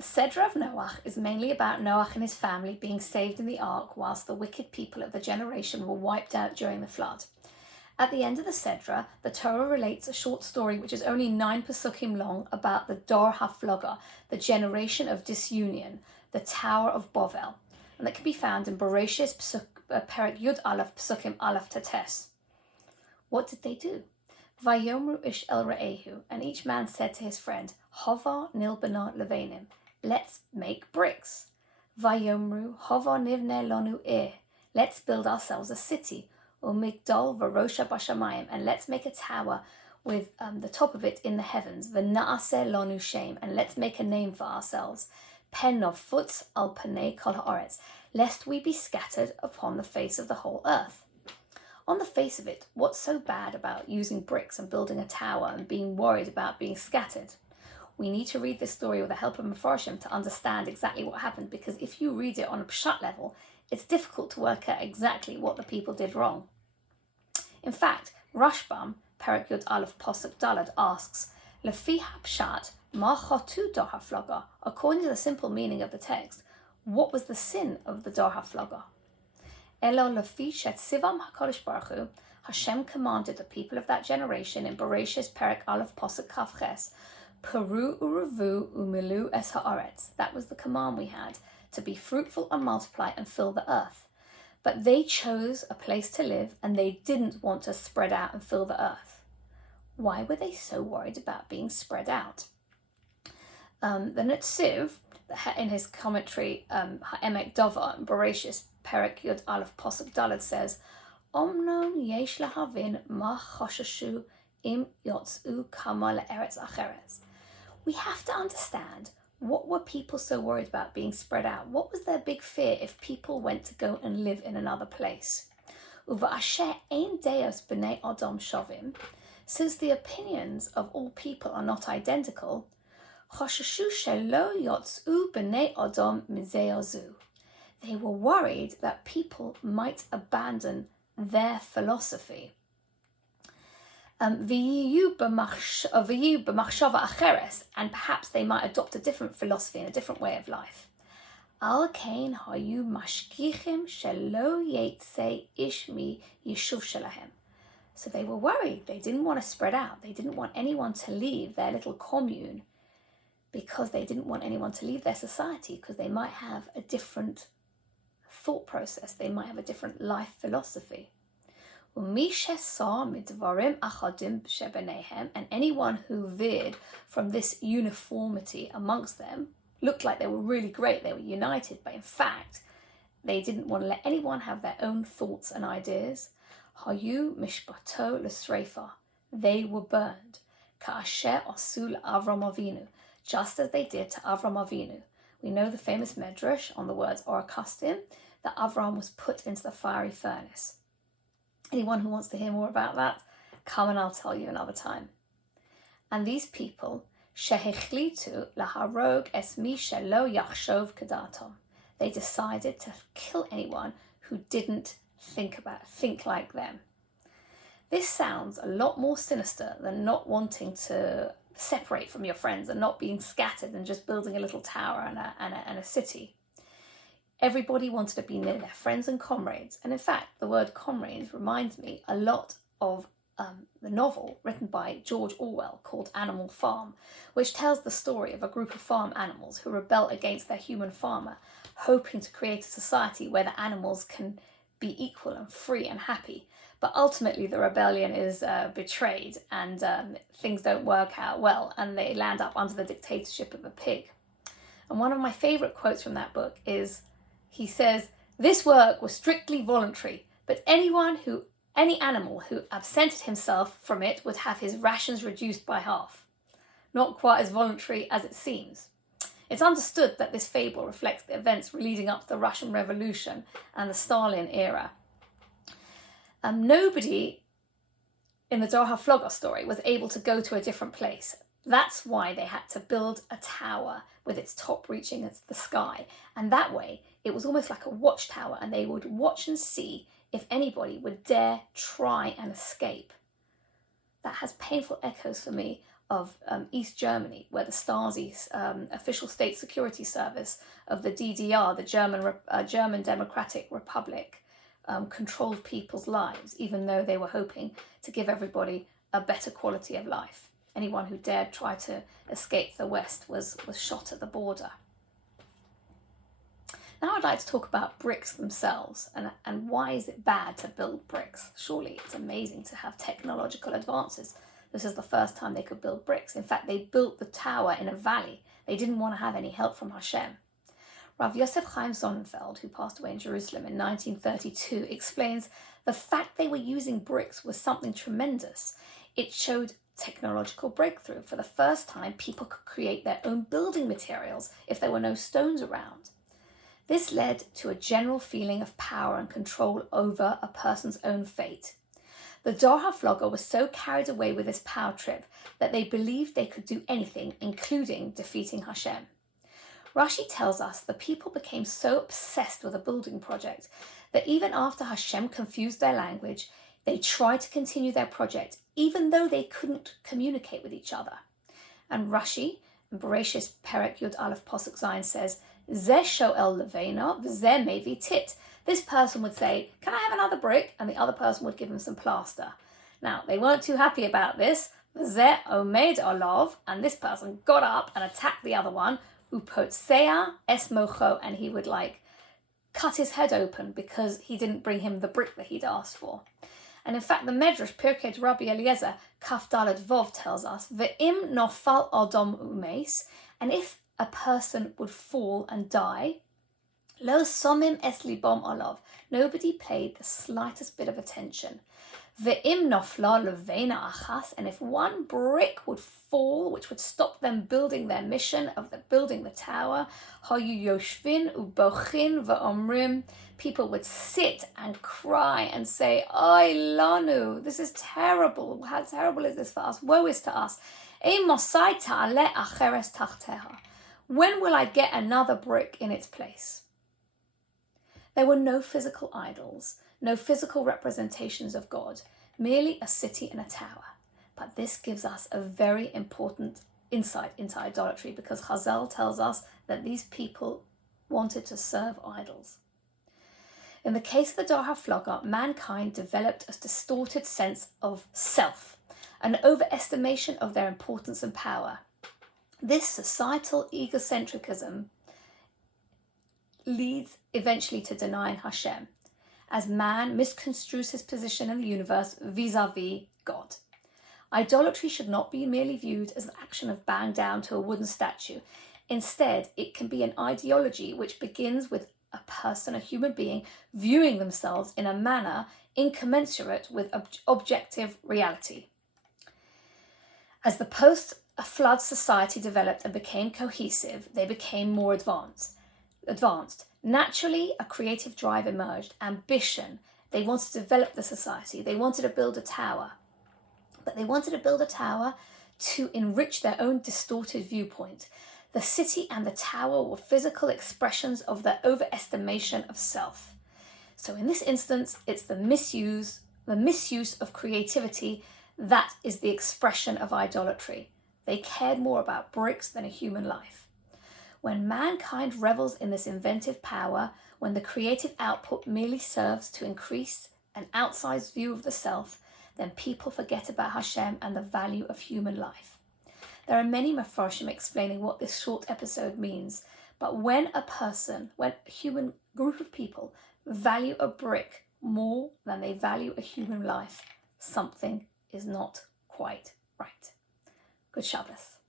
The Sedra of Noach is mainly about Noach and his family being saved in the ark whilst the wicked people of the generation were wiped out during the flood. At the end of the Sedra, the Torah relates a short story which is only 9 Pesukim long about the Dor Hafalaga, the generation of disunion, the Tower of Bovel, and that can be found in Beraishit Perek Yud Aleph Pesukim Aleph Tetes. What did they do? Vayomru ish el re'ehu, and each man said to his friend, Hova nilbana levenim, let's make bricks. Vayomru hova nivne lonu ir, let's build ourselves a city. Umigdal v'rosha bashamayim, and let's make a tower with the top of it in the heavens. V'na'aseh lonu shem, and let's make a name for ourselves. Pen of futz al panei kol haaretz, lest we be scattered upon the face of the whole earth. On the face of it, what's so bad about using bricks and building a tower and being worried about being scattered? We need to read this story with the help of Mefarshim to understand exactly what happened, because if you read it on a pshat level, it's difficult to work out exactly what the people did wrong. In fact, Rashbam Perek Yud Aleph Posuk Dalad asks, Lefi hapshat ma chotu Dor Hafalaga. According to the simple meaning of the text, what was the sin of the Dor Hafalaga? Elo lefi shet sivam HaKadosh Baruch Hu, Hashem commanded the people of that generation in Bereshit Perek Aleph Posuk Kaf Ches, Peru urevu umilu es haaretz. That was the command we had, to be fruitful and multiply and fill the earth. But they chose a place to live and they didn't want to spread out and fill the earth. Why were they so worried about being spread out? The Netziv, in his commentary, Ha'emek Dover, Bereishit, Perek Yud Aleph Posuk Dalad says, Omnon yesh lahavin ma chosheshu im yotzu kama le'eretz acheres. We have to understand, what were people so worried about being spread out? What was their big fear if people went to go and live in another place? Uva'asher ein deos b'nei Adam shavim, since the opinions of all people are not identical, chosheshu shelo yotzu b'nei Adam mizeozu. They were worried that people might abandon their philosophy. V'yiyu b'machshava acheres, and perhaps they might adopt a different philosophy and a different way of life. Al kain hayu mashgichim shelo yetze ish mi yishuv shelahem. So they were worried. They didn't want to spread out. They didn't want anyone to leave their little commune, because they didn't want anyone to leave their society, because they might have a different thought process. They might have a different life philosophy. And anyone who veered from this uniformity amongst them looked like they were really great, they were united, but in fact, they didn't want to let anyone have their own thoughts and ideas. Hayu mishpato l'sreifa. They were burned. Ka'asher asul Avram Avinu, just as they did to Avram Avinu. We know the famous medrash on the words Oracustim, that Avram was put into the fiery furnace. Anyone who wants to hear more about that, come and I'll tell you another time. And these people, shehechlitu laharog es mi shelo yachshov kedatom. They decided to kill anyone who didn't think like them. This sounds a lot more sinister than not wanting to separate from your friends and not being scattered and just building a little tower and a city. Everybody wanted to be near their friends and comrades. And in fact, the word comrades reminds me a lot of the novel written by George Orwell called Animal Farm, which tells the story of a group of farm animals who rebel against their human farmer, hoping to create a society where the animals can be equal and free and happy. But ultimately the rebellion is betrayed and things don't work out well, and they land up under the dictatorship of a pig. And one of my favourite quotes from that book is, he says, "This work was strictly voluntary, but any animal who absented himself from it would have his rations reduced by half. Not quite as voluntary as it seems." It's understood that this fable reflects the events leading up to the Russian Revolution and the Stalin era. Nobody in the Dor Hafalaga story was able to go to a different place. That's why they had to build a tower with its top reaching at the sky. And that way, it was almost like a watchtower, and they would watch and see if anybody would dare try and escape. That has painful echoes for me of East Germany, where the Stasi, official state security service of the DDR, the German Democratic Republic, controlled people's lives, even though they were hoping to give everybody a better quality of life. Anyone who dared try to escape the West was shot at the border. Now I'd like to talk about bricks themselves and why is it bad to build bricks? Surely it's amazing to have technological advances. This is the first time they could build bricks. In fact, they built the tower in a valley. They didn't want to have any help from Hashem. Rav Yosef Chaim Sonnenfeld, who passed away in Jerusalem in 1932, explains the fact they were using bricks was something tremendous. It showed technological breakthrough. For the first time, people could create their own building materials if there were no stones around. This led to a general feeling of power and control over a person's own fate. The Dor Hafalaga was so carried away with this power trip that they believed they could do anything, including defeating Hashem. Rashi tells us the people became so obsessed with a building project that even after Hashem confused their language, they tried to continue their project, even though they couldn't communicate with each other. And Rashi, in Bereishit Perek Yud Aleph Pasuk Zayin, says, Zeh shoel leveina v'zeh mevi tit. This person would say, can I have another brick? And the other person would give him some plaster. Now, they weren't too happy about this. V'zeh omed olav, and this person got up and attacked the other one, upotseya es mocho, and he would cut his head open because he didn't bring him the brick that he'd asked for. And in fact, the Medrash Pirkei Rabbi Eliezer Kaf Daled Vov tells us, Ve'im nofal adam umeis, and if a person would fall and die, lo somim es libom olav, nobody paid the slightest bit of attention. Ve'im nofla leveina achas, and if one brick would fall, which would stop them building their mission of building the tower, hayu yoshvin ubochin ve'omrim, people would sit and cry and say, Oy lanu, this is terrible. How terrible is this for us? Woe is to us. Ein mosai ta'aleh acheres tachteha. When will I get another brick in its place? There were no physical idols, no physical representations of God, merely a city and a tower. But this gives us a very important insight into idolatry, because Chazal tells us that these people wanted to serve idols. In the case of the Dor Hafalaga, mankind developed a distorted sense of self, an overestimation of their importance and power. This societal egocentrism leads eventually to denying Hashem, as man misconstrues his position in the universe vis-a-vis God. Idolatry should not be merely viewed as an action of bowing down to a wooden statue. Instead, it can be an ideology which begins with a person, a human being, viewing themselves in a manner incommensurate with objective reality. As the post-flood society developed and became cohesive, they became more advanced. Naturally, a creative drive emerged, ambition. They wanted to develop the society. They wanted to build a tower. But they wanted to build a tower to enrich their own distorted viewpoint. The city and the tower were physical expressions of their overestimation of self. So in this instance, it's the misuse of creativity that is the expression of idolatry. They cared more about bricks than a human life. When mankind revels in this inventive power, when the creative output merely serves to increase an outsized view of the self, then people forget about Hashem and the value of human life. There are many Mefarshim explaining what this short episode means, but when a human group of people value a brick more than they value a human life, something is not quite right. Good Shabbos.